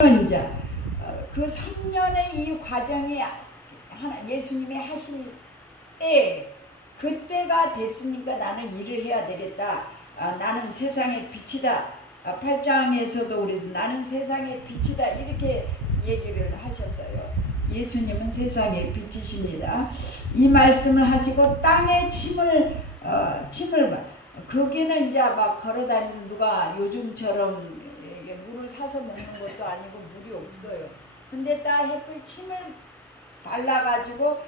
이제 그 3년의 이 과정이 예수님이 하실 때 그때가 됐으니까 나는 일을 해야 되겠다. 나는 세상의 빛이다. 8장에서도 그래서 나는 세상의 빛이다 이렇게 얘기를 하셨어요. 예수님은 세상의 빛이십니다. 이 말씀을 하시고 땅에 침을 거기는 이제 막 걸어다니면서 누가 요즘처럼 물을 사서 먹는 것도 아니고 물이 없어요. 근데 딱 햇불 침을 발라가지고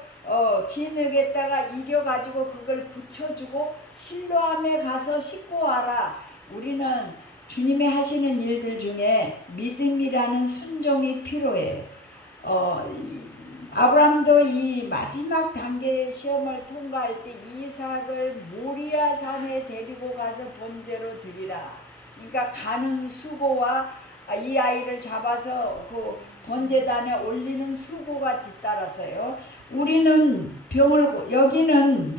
진흙에다가 이겨가지고 그걸 붙여주고 실로암에 가서 씻고 와라. 우리는 주님이 하시는 일들 중에 믿음이라는 순종이 필요해요. 아브라함도 이 마지막 단계의 시험을 통과할 때 이삭을 모리아 산에 데리고 가서 번제로 드리라. 그러니까 가는 수고와 이 아이를 잡아서 그 번제단에 올리는 수고가 뒤따라서요. 우리는 여기는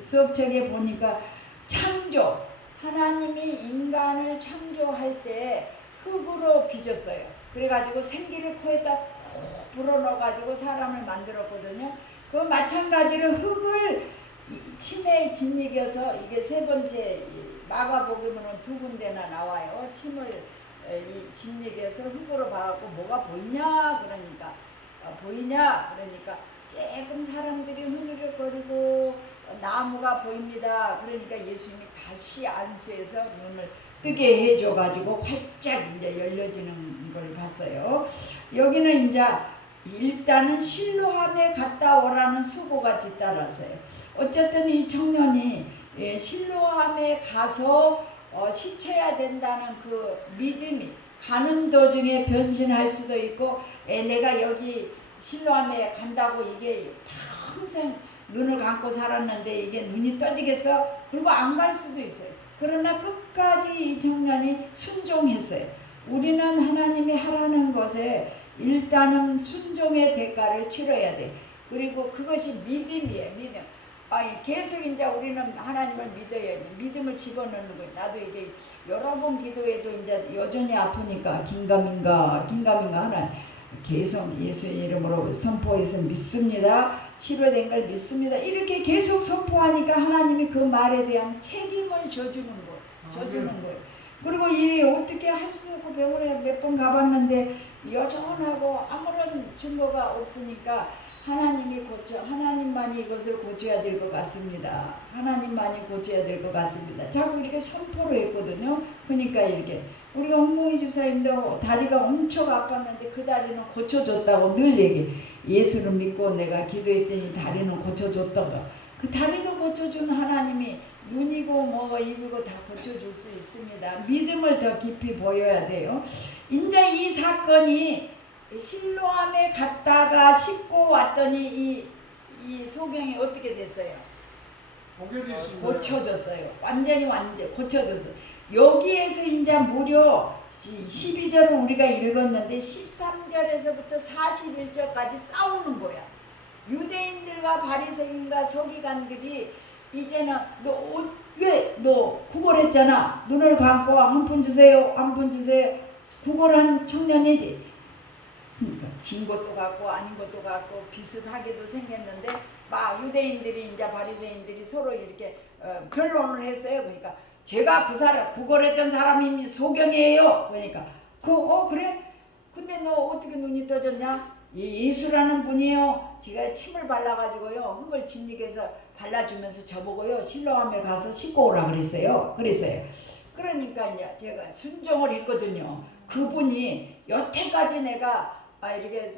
수업책에 보니까 창조, 하나님이 인간을 창조할 때 흙으로 빚었어요. 그래가지고 생기를 코에다 푹 불어넣어가지고 사람을 만들었거든요. 그 마찬가지로 흙을 침에 짓이겨서 이게 세 번째 마가복음에는 두 군데나 나와요. 침을 짓이겨서 흙으로 봐갖고 뭐가 보이냐 그러니까 보이냐 그러니까 조금 사람들이 흐느적거리고 나무가 보입니다. 그러니까 예수님이 다시 안수해서 눈을 뜨게 해줘가지고 활짝 이제 열려지는 걸 봤어요. 여기는 이제 일단은 실로암에 갔다 오라는 수고가 뒤따라서요. 어쨌든 이 청년이 실로암에 가서 씻어야 된다는 그 믿음이 가는 도중에 변신할 수도 있고 내가 여기 실로암에 간다고 이게 평생 눈을 감고 살았는데 이게 눈이 떠지겠어? 그리고 안 갈 수도 있어요. 그러나 끝까지 이 청년이 순종했어요. 우리는 하나님이 하라는 것에 일단은 순종의 대가를 치러야 돼. 그리고 그것이 믿음이에요. 믿음. 계속 이제 우리는 하나님을 믿어야 돼. 믿음을 집어넣는 거예요. 나도 이게 여러 번 기도해도 이제 여전히 아프니까 긴가민가 하나 계속 예수의 이름으로 선포해서 믿습니다. 치료된 걸 믿습니다. 이렇게 계속 선포하니까 하나님이 그 말에 대한 책임을 져주는 거예요. 그리고 이 어떻게 할 수 없고 병원에 몇 번 가봤는데 여전하고 아무런 증거가 없으니까 하나님만이 이것을 고쳐야 될 것 같습니다. 하나님만이 고쳐야 될 것 같습니다. 자꾸 이렇게 선포를 했거든요. 그러니까 이렇게 우리가 홍봉희 집사님도 다리가 엄청 아팠는데 그 다리는 고쳐줬다고 늘 얘기. 예수를 믿고 내가 기도했더니 다리는 고쳐줬다고. 그 다리도 고쳐주는 하나님이 눈이고 뭐 입이고 다 고쳐줄 수 있습니다. 믿음을 더 깊이 보여야 돼요. 이제 이 사건이 실로암에 갔다가 씻고 왔더니 이 소경이 어떻게 됐어요? 고쳐졌어요. 완전히 고쳐졌어요. 여기에서 이제 무려 12절을 우리가 읽었는데 13절에서부터 41절까지 싸우는 거야. 유대인들과 바리새인과 서기관들이 이제는 너 구걸했잖아. 눈을 감고 한 푼 주세요. 구걸한 청년이지. 그러니까 긴 것도 같고 아닌 것도 같고 비슷하게도 생겼는데 막 유대인들이 이제 바리새인들이 서로 이렇게 변론을 했어요. 그러니까 제가 그 사람 구걸했던 사람이 소경이에요. 그러니까 그래? 근데 너 어떻게 눈이 떠졌냐? 예수라는 분이요. 제가 침을 발라가지고요 흙을 진흙에서 발라주면서 저보고요 실로암에 가서 씻고 오라 그랬어요. 그러니까 이제 제가 순종을 했거든요. 그분이 여태까지 내가 이렇게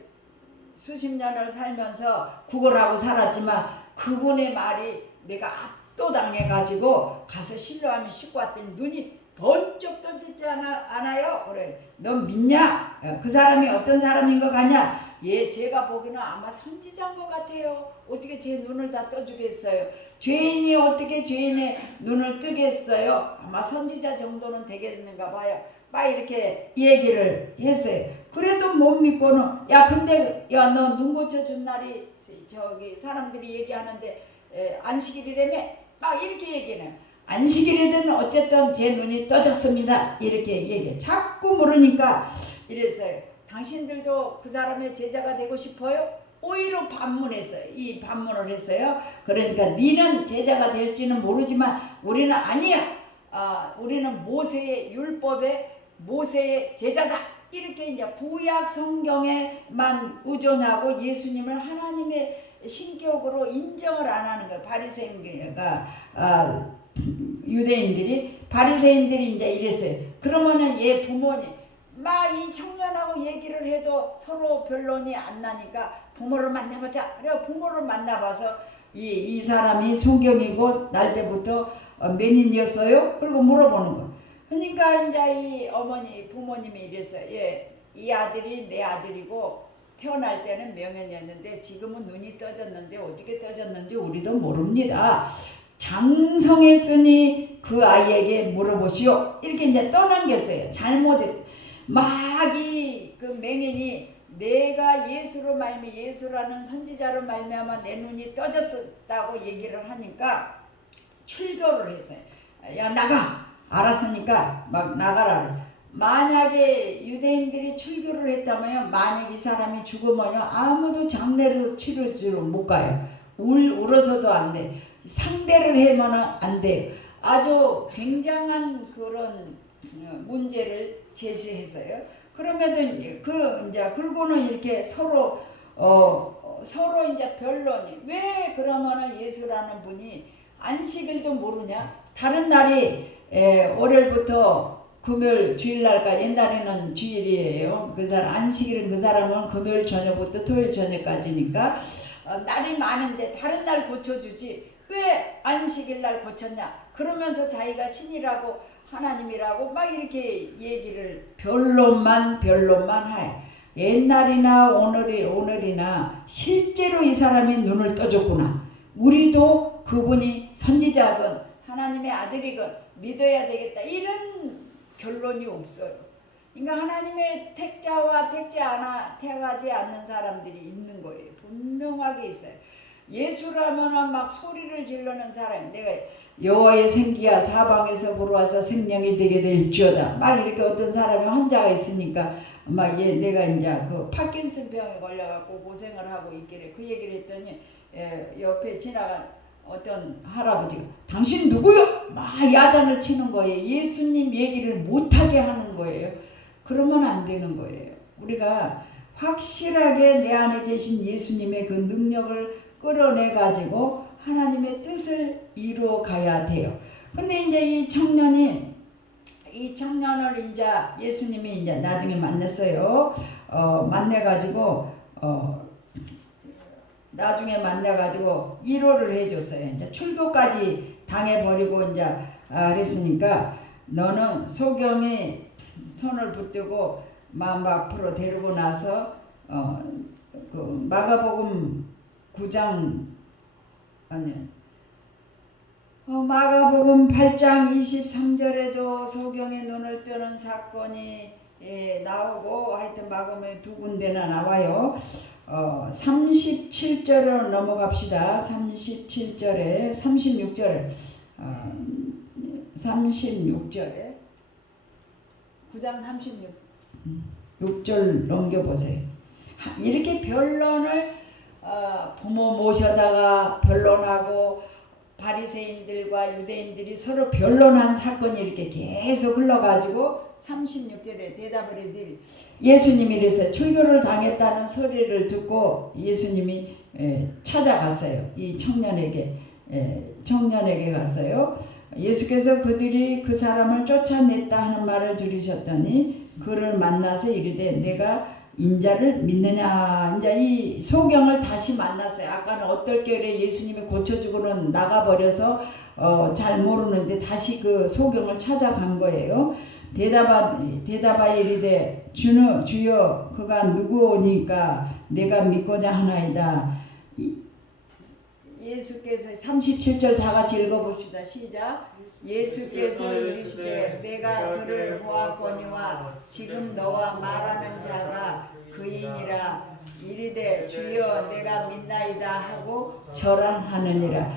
수십 년을 살면서 구걸하고 살았지만 그분의 말이 내가 압도당해가지고 가서 실로암에 씻고 왔더니 눈이 번쩍 떠지지 않아요? 그래. 넌 믿냐? 그 사람이 어떤 사람인 것 같냐? 제가 보기에는 아마 선지자인 것 같아요. 어떻게 제 눈을 다 떠주겠어요? 죄인이 어떻게 죄인의 눈을 뜨겠어요? 아마 선지자 정도는 되겠는가 봐요. 막 이렇게 얘기를 했어요. 그래도 못 믿고는 근데 너 눈 고쳐준 날이 사람들이 얘기하는데 안식일이라며 막 이렇게 얘기해요. 안식일이든 어쨌든 제 눈이 떠졌습니다. 이렇게 얘기해. 자꾸 물으니까 이랬어요. 당신들도 그 사람의 제자가 되고 싶어요? 오히려 반문했어요. 이 반문을 했어요. 그러니까 너는 제자가 될지는 모르지만 우리는 아니야. 우리는 모세의 율법의 모세의 제자다. 이렇게 이제 구약 성경에만 의존하고 예수님을 하나님의 신격으로 인정을 안 하는 거예요. 바리새인가 유대인들이 바리새인들이 이제 이랬어요. 그러면은 얘 부모님 막 이 청년하고 얘기를 해도 서로 변론이 안 나니까 부모를 만나보자. 그래 부모를 만나봐서 이 사람이 송경이고 날 때부터 맹인이었어요? 그리고 물어보는 거. 그러니까 이제 이 어머니 부모님이 이랬어요. 예, 이 아들이 내 아들이고 태어날 때는 명현이었는데 지금은 눈이 떠졌는데 어떻게 떠졌는지 우리도 모릅니다. 장성했으니 그 아이에게 물어보시오. 이렇게 이제 떠넘겼어요. 잘못했어요. 막 이 그 맹인이 내가 예수로 말미 예수라는 선지자로 말미암아 내 눈이 떠졌다고 얘기를 하니까 출교를 했어요. 야 나가. 알았으니까 막 나가라. 만약에 유대인들이 출교를 했다면 만약 이 사람이 죽으면 아무도 장례를 치르지로 못 가요. 울어서도 안 돼. 상대를 해면 안 돼요. 아주 굉장한 그런 문제를 제시했어요. 그럼에도 그러고는 이렇게 서로 이제 변론이 왜 그러면은 예수라는 분이 안식일도 모르냐? 다른 날이 월요일부터 금요일 주일날까지 옛날에는 주일이에요. 그 사람 안식일은 그 사람은 금요일 저녁부터 토요일 저녁까지니까 날이 많은데 다른 날 고쳐주지 왜 안식일 날 고쳤냐? 그러면서 자기가 신이라고 하나님이라고 막 이렇게 얘기를 변론만 해. 옛날이나 오늘이나 실제로 이 사람이 눈을 떠줬구나. 우리도 그분이 선지자건 하나님의 아들이건 믿어야 되겠다. 이런 결론이 없어요. 그러니까 하나님의 택자와 택하지 않는 사람들이 있는 거예요. 분명하게 있어요. 예수라면 막 소리를 지르는 사람, 내가 여호와의 생기가 사방에서 불어와서 생명이 되게 될지어다. 막 이렇게 어떤 사람이 환자가 있으니까 막 내가 이제 그 파킨슨 병에 걸려갖고 고생을 하고 있길래 그 얘기를 했더니 옆에 지나간 어떤 할아버지가 당신 누구요? 막 야단을 치는 거예요. 예수님 얘기를 못하게 하는 거예요. 그러면 안 되는 거예요. 우리가 확실하게 내 안에 계신 예수님의 그 능력을 끌어내 가지고 하나님의 뜻을 이루어 가야 돼요. 근데 이제 이 청년을 이제 예수님이 이제 나중에 만났어요. 나중에 만나가지고 위로를 해줬어요. 이제 출교까지 당해버리고 이제 그랬으니까 너는 소경이 손을 붙들고 마음 앞으로 데리고 나서 그 마가복음 9장 마가복음 8장 23절에도 소경의 눈을 뜨는 사건이 나오고 하여튼 마가복음에 두 군데나 나와요. 37절로 넘어갑시다. 36절에 9장 36절 넘겨보세요. 이렇게 변론을 부모 모셔다가 변론하고 바리새인들과 유대인들이 서로 변론한 사건이 이렇게 계속 흘러가지고 36절에 대답을 해드리 예수님이 이래서 출교를 당했다는 소리를 듣고 예수님이 찾아갔어요. 이 청년에게 갔어요. 예수께서 그들이 그 사람을 쫓아냈다 하는 말을 들으셨더니 그를 만나서 이르되 내가 인자를 믿느냐. 이제 이 소경을 다시 만났어요. 아까는 어떨결에 예수님이 고쳐주고는 나가버려서 잘 모르는데 다시 그 소경을 찾아간 거예요. 대답하 이르되 주여 그가 누구오니까 내가 믿고자 하나이다. 예수께서 37절 다 같이 읽어봅시다. 시작. 예수께서 이르시되 내가 그를 보았거니와 지금 너와 말하는 자가 그이니라. 이르되 주여 내가 믿나이다 하고 절하느니라.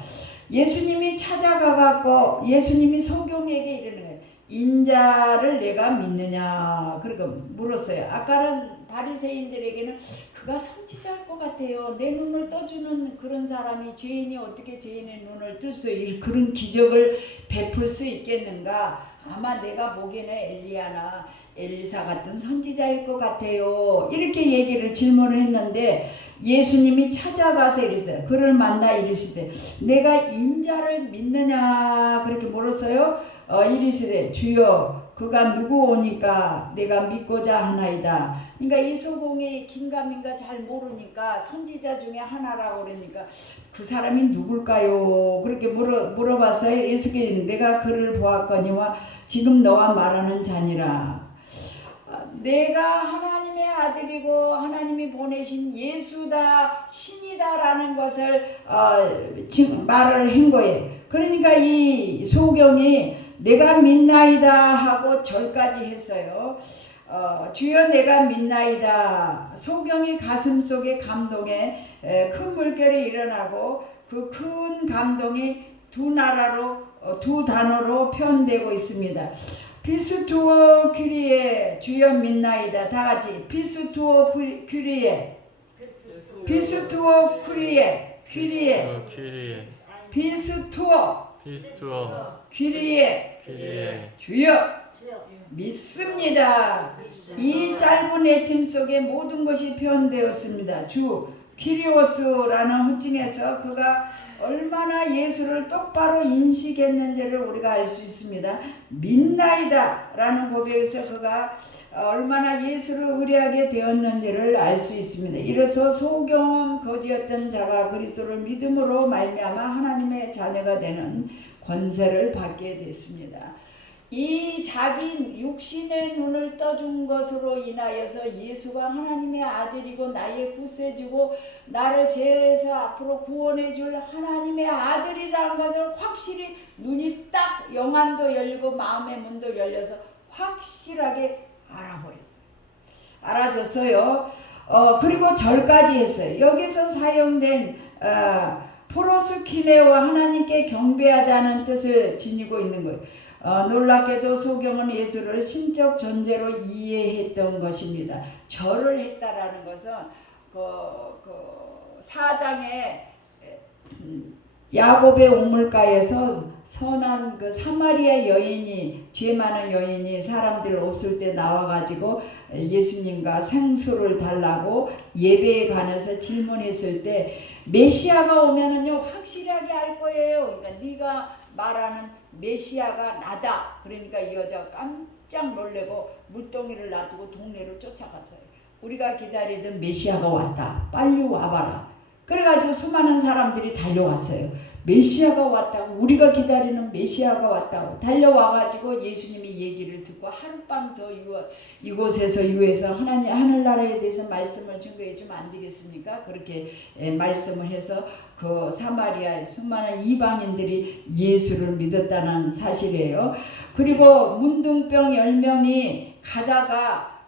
예수님이 찾아가갖고 예수님이 소경에게 이르는 거예요. 인자를 내가 믿느냐 그렇게 물었어요. 아까는 바리새인들에게는 그가 선지자일 것 같아요. 내 눈을 떠주는 그런 사람이 죄인이 어떻게 죄인의 눈을 뜰 수 그런 기적을 베풀 수 있겠는가. 아마 내가 보기에는 엘리야나 엘리사 같은 선지자일 것 같아요. 이렇게 얘기를 질문을 했는데 예수님이 찾아가서 이랬어요. 그를 만나 이르시되 내가 인자를 믿느냐 그렇게 물었어요. 이르시되 주여 그가 누구 오니까 내가 믿고자 하나이다. 그러니까 이 소공이 긴가민가 잘 모르니까 선지자 중에 하나라고 그러니까 그 사람이 누굴까요? 그렇게 물어봤어요. 예수께서 내가 그를 보았거니와 지금 너와 말하는 자니라. 내가 하나님의 아들이고 하나님이 보내신 예수다 신이다라는 것을 지금 말을 한 거예요. 그러니까 이 소경이 내가 믿나이다 하고 절까지 했어요. 주여 내가 믿나이다. 소경이 가슴속에 감동에 큰 물결이 일어나고 그 큰 감동이 두 단어로 표현되고 있습니다. 피스투어 퀴리에 주여 믿나이다. 다같이 피스투어 퀴리에 피스투어 퀴리에 피스투어 퀴리에 주여 믿습니다. 이 짧은 애칭 속에 모든 것이 표현되었습니다. 주 키리오스라는 호칭에서 그가 얼마나 예수를 똑바로 인식했는지를 우리가 알 수 있습니다. 믿나이다 라는 고백에서 그가 얼마나 예수를 의뢰하게 되었는지를 알 수 있습니다. 이로써 소경험 거지였던 자가 그리스도를 믿음으로 말미암아 하나님의 자녀가 되는 권세를 받게 됐습니다. 이 자기 육신의 눈을 떠준 것으로 인하여서 예수가 하나님의 아들이고 나의 구세주고 나를 죄에서 앞으로 구원해 줄 하나님의 아들이라는 것을 확실히 눈이 딱 영안도 열리고 마음의 문도 열려서 확실하게 알아졌어요. 그리고 절까지 했어요. 여기서 사용된 프로스키네와 하나님께 경배하다는 뜻을 지니고 있는 거예요. 놀랍게도 소경은 예수를 신적 존재로 이해했던 것입니다. 절을 했다라는 것은 그 4장에 야곱의 우물가에서 선한 그 사마리아 여인이 죄 많은 여인이 사람들 없을 때 나와가지고 예수님과 생수를 달라고 예배에 관해서 질문했을 때 메시아가 오면은요 확실하게 알 거예요. 그러니까 네가 말하는 메시아가 나다. 그러니까 이 여자가 깜짝 놀래고 물동이를 놔두고 동네를 쫓아갔어요. 우리가 기다리던 메시아가 왔다. 빨리 와봐라. 그래가지고 수많은 사람들이 달려왔어요. 메시아가 왔다고, 우리가 기다리는 메시아가 왔다고 달려와가지고 예수님이 얘기를 듣고 하룻밤 더 이곳에서 유해서 하나님 하늘나라에 대해서 말씀을 증거해 주면 안 되겠습니까? 그렇게 말씀을 해서 그 사마리아의 수많은 이방인들이 예수를 믿었다는 사실이에요. 그리고 문둥병 10명이 가다가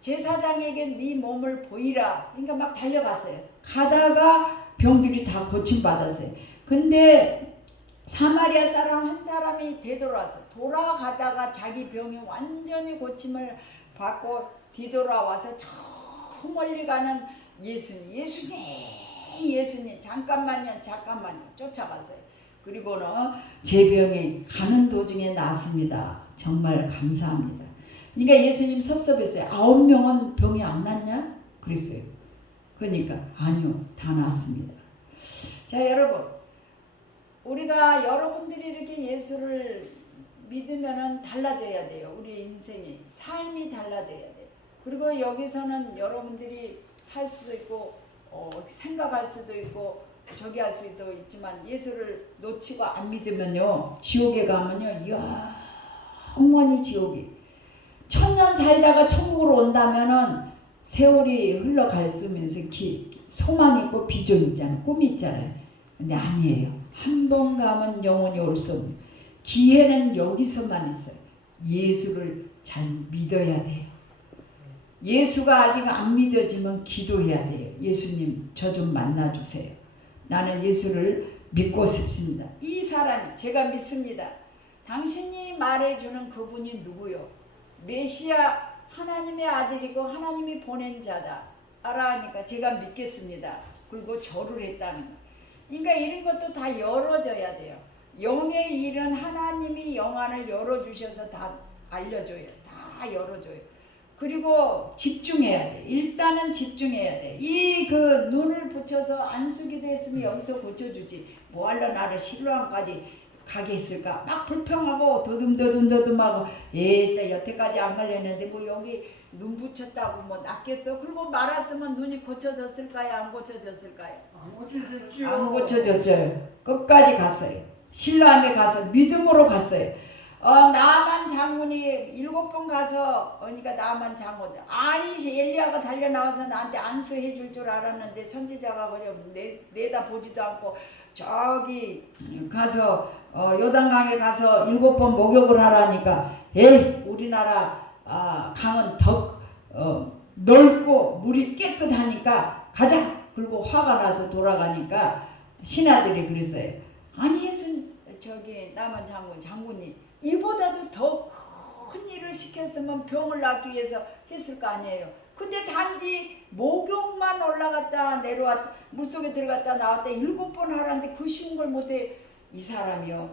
제사장에게 네 몸을 보이라. 그러니까 막 달려갔어요. 가다가 병들이 다 고침받았어요. 근데 사마리아 사람 한 사람이 되돌아왔어요. 돌아가다가 자기 병이 완전히 고침을 받고 뒤돌아와서 저 멀리 가는 예수님 잠깐만요 쫓아갔어요. 그리고는 제 병이 가는 도중에 낫습니다. 정말 감사합니다. 그러니까 예수님 섭섭했어요. 9명은 병이 안 낫냐? 그랬어요. 그러니까 아니요, 다 낫습니다. 자, 여러분, 우리가 여러분들이 이렇게 예수를 믿으면은 달라져야 돼요. 우리 인생이 삶이 달라져야 돼요. 그리고 여기서는 여러분들이 살 수도 있고 생각할 수도 있고 저기 할 수도 있지만 예수를 놓치고 안 믿으면요 지옥에 가면요 영원히 지옥이 1000년 살다가 천국으로 온다면은 세월이 흘러갈 수면서 소망이 있고 비전 있잖아요. 꿈이 있잖아요. 근데 아니에요. 한 번 가면 영원히 올 수 없는 기회는 여기서만 있어요. 예수를 잘 믿어야 돼요. 예수가 아직 안 믿어지면 기도해야 돼요. 예수님 저 좀 만나주세요. 나는 예수를 믿고 싶습니다. 이 사람이 제가 믿습니다. 당신이 말해주는 그분이 누구요? 메시아 하나님의 아들이고 하나님이 보낸 자다. 알아하니까 제가 믿겠습니다. 그리고 절을 했다는 거. 그러니까 이런 것도 다 열어져야 돼요. 영의 일은 하나님이 영안을 열어주셔서 다 알려줘요. 다 열어줘요. 그리고 집중해야 돼. 일단은 집중해야 돼. 이 그 눈을 붙여서 안수기도 했으면 여기서 고쳐주지. 뭐하러 나를 실로암까지 가게 했을까? 막 불평하고 더듬더듬하고 여태까지 안 갈렸는데 뭐 여기 눈 붙였다고 뭐 낫겠어? 그리고 말았으면 눈이 고쳐졌을까요? 안 고쳐졌을까요? 안 고쳐졌죠. 끝까지 갔어요. 실로암에 가서 믿음으로 갔어요. 나만 장군이 7번 가서 그러니까 나만 장군 아니 엘리야가 달려 나와서 나한테 안수해 줄 줄 알았는데 선지자가 그냥 내다 보지도 않고 저기 가서 요단강에 가서 7번 목욕을 하라니까 우리나라 강은 더 넓고 물이 깨끗하니까 가자. 그리고 화가 나서 돌아가니까 신하들이 그랬어요. 아니 예수님 저기 남한 장군이 이보다도 더 큰 일을 시켰으면 병을 낫기 위해서 했을 거 아니에요. 근데 단지 목욕만 올라갔다 내려왔 물속에 들어갔다 나왔다 7번 하라는데 그 쉬운 걸 못해. 이 사람이요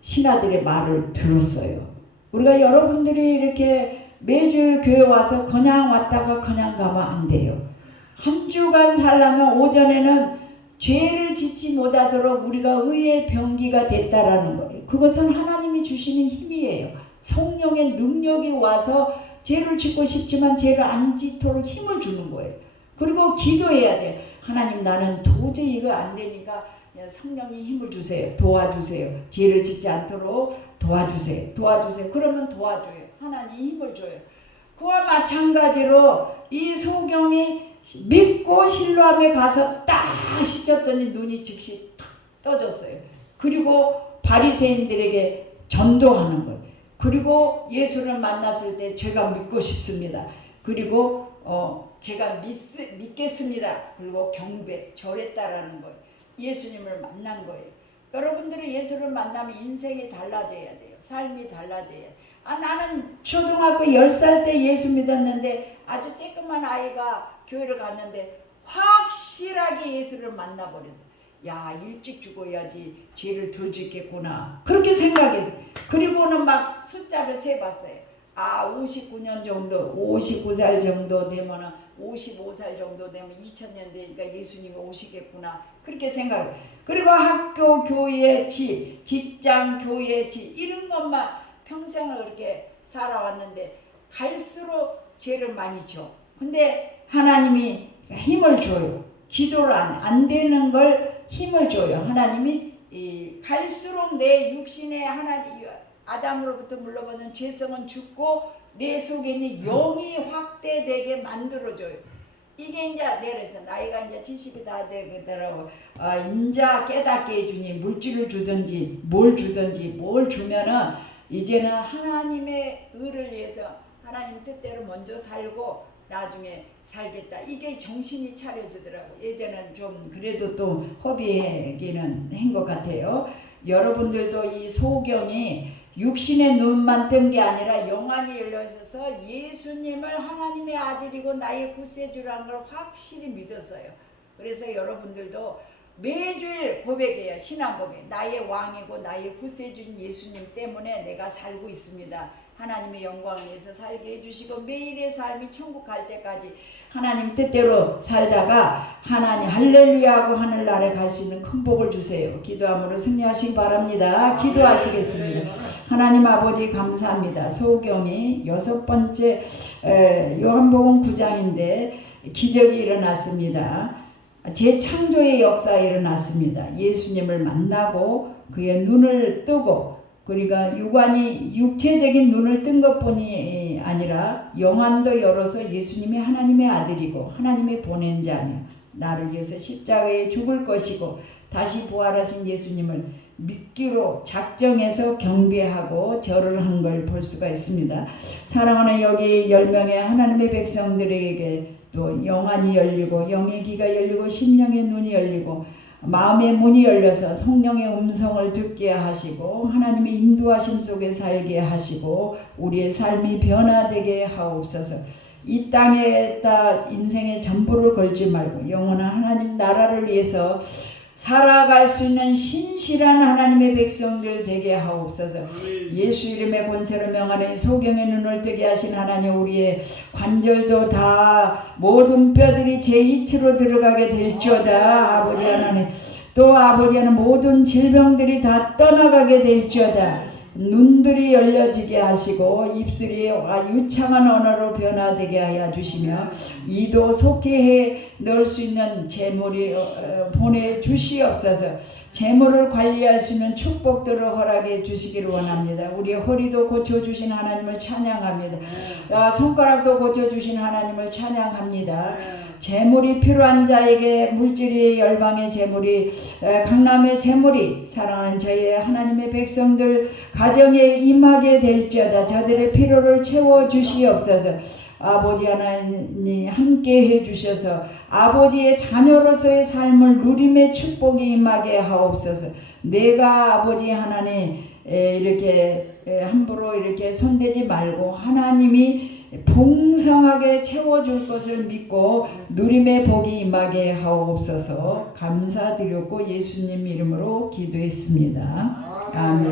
신하들의 말을 들었어요. 우리가 여러분들이 이렇게 매주 교회 와서 그냥 왔다가 그냥 가면 안 돼요. 한 주간 살려면 오전에는 죄를 짓지 못하도록 우리가 의의 병기가 됐다라는 거예요. 그것은 하나님이 주시는 힘이에요. 성령의 능력이 와서 죄를 짓고 싶지만 죄를 안 짓도록 힘을 주는 거예요. 그리고 기도해야 돼요. 하나님 나는 도저히 이거 안 되니까 성령이 힘을 주세요. 도와주세요. 죄를 짓지 않도록 도와주세요. 그러면 도와줘요. 하나님 힘을 줘요. 그와 마찬가지로 이 소경이 믿고 실로암에 가서 딱 씻었더니 눈이 즉시 탁 떠졌어요. 그리고 바리새인들에게 전도하는 거예요. 그리고 예수를 만났을 때 제가 믿고 싶습니다. 그리고 제가 믿겠습니다. 그리고 경배, 절했다라는 거예요. 예수님을 만난 거예요. 여러분들이 예수를 만나면 인생이 달라져야 돼요. 삶이 달라져야 돼요. 나는 초등학교 10살 때 예수 믿었는데 아주 쬐끄만 아이가 교회를 갔는데 확실하게 예수를 만나버렸어요. 야 일찍 죽어야지 죄를 덜 짓겠구나 그렇게 생각했어요. 그리고는 막 숫자를 세봤어요. 59년 정도 59살 정도 되면 55살 정도 되면 2000년 되니까 예수님이 오시겠구나 그렇게 생각해요. 그리고 학교 교회 집 직장 교회 집 이런 것만 평생을 그렇게 살아왔는데 갈수록 죄를 많이 져. 근데 하나님이 힘을 줘요. 기도를 안 되는 걸 힘을 줘요. 하나님이 갈수록 내 육신의 하나님 아담으로부터 물러받은 죄성은 죽고 내 속에 있는 영이 확대되게 만들어줘요. 이게 이제 내려서 나이가 이제 70이 다 되더라고. 인자 깨닫게 해주니 물질을 주든지 뭘 주면은 이제는 하나님의 의를 위해서 하나님 뜻대로 먼저 살고 나중에 살겠다. 이게 정신이 차려지더라고. 예전엔 좀 그래도 또 허비하기는 한 것 같아요. 여러분들도 이 소경이 육신의 눈만 뜬 게 아니라 영안이 열려 있어서 예수님을 하나님의 아들이고 나의 구세주라는 걸 확실히 믿었어요. 그래서 여러분들도 매주일 고백해요. 신앙 고백. 나의 왕이고 나의 구세주인 예수님 때문에 내가 살고 있습니다. 하나님의 영광을 위해서 살게 해주시고 매일의 삶이 천국 갈 때까지 하나님 뜻대로 살다가 하나님 할렐루야하고 하늘나라에 갈 수 있는 큰 복을 주세요. 기도함으로 승리하시기 바랍니다. 기도하시겠습니다. 하나님 아버지 감사합니다. 소경이 6번째 요한복음 9장인데 기적이 일어났습니다. 재창조의 역사가 일어났습니다. 예수님을 만나고 그의 눈을 뜨고 그러니까 육체적인 눈을 뜬 것뿐이 아니라 영안도 열어서 예수님이 하나님의 아들이고 하나님의 보낸 자며 나를 위해서 십자가에 죽을 것이고 다시 부활하신 예수님을 믿기로 작정해서 경배하고 절을 한 걸 볼 수가 있습니다. 사랑하는 여기 10명의 하나님의 백성들에게 또 영안이 열리고 영의 귀가 열리고 심령의 눈이 열리고 마음의 문이 열려서 성령의 음성을 듣게 하시고 하나님의 인도하심 속에 살게 하시고 우리의 삶이 변화되게 하옵소서. 이 땅에다 인생의 전부를 걸지 말고 영원한 하나님 나라를 위해서 살아갈 수 있는 신실한 하나님의 백성들 되게 하옵소서. 예수 이름의 권세로 명하는 소경의 눈을 뜨게 하신 하나님, 우리의 관절도 다 모든 뼈들이 제2치로 들어가게 될지어다. 아버지 하나님, 또 아버지 하나님, 모든 질병들이 다 떠나가게 될지어다. 눈들이 열려지게 하시고 입술이 유창한 언어로 변화되게 하여 주시며 이도 속히 넣을 수 있는 재물이 보내주시옵소서. 재물을 관리할 수 있는 축복들을 허락해 주시기를 원합니다. 우리의 허리도 고쳐주신 하나님을 찬양합니다. 손가락도 고쳐주신 하나님을 찬양합니다. 재물이 필요한 자에게 물질이 열방의 재물이 강남의 재물이 사랑하는 저희의 하나님의 백성들 가정에 임하게 될지어다. 저들의 필요를 채워주시옵소서. 아버지 하나님 함께 해주셔서 아버지의 자녀로서의 삶을 누림의 축복이 임하게 하옵소서. 내가 아버지 하나님 이렇게 함부로 이렇게 손대지 말고 하나님이 풍성하게 채워줄 것을 믿고 누림의 복이 임하게 하옵소서. 감사드렸고 예수님 이름으로 기도했습니다. 아멘.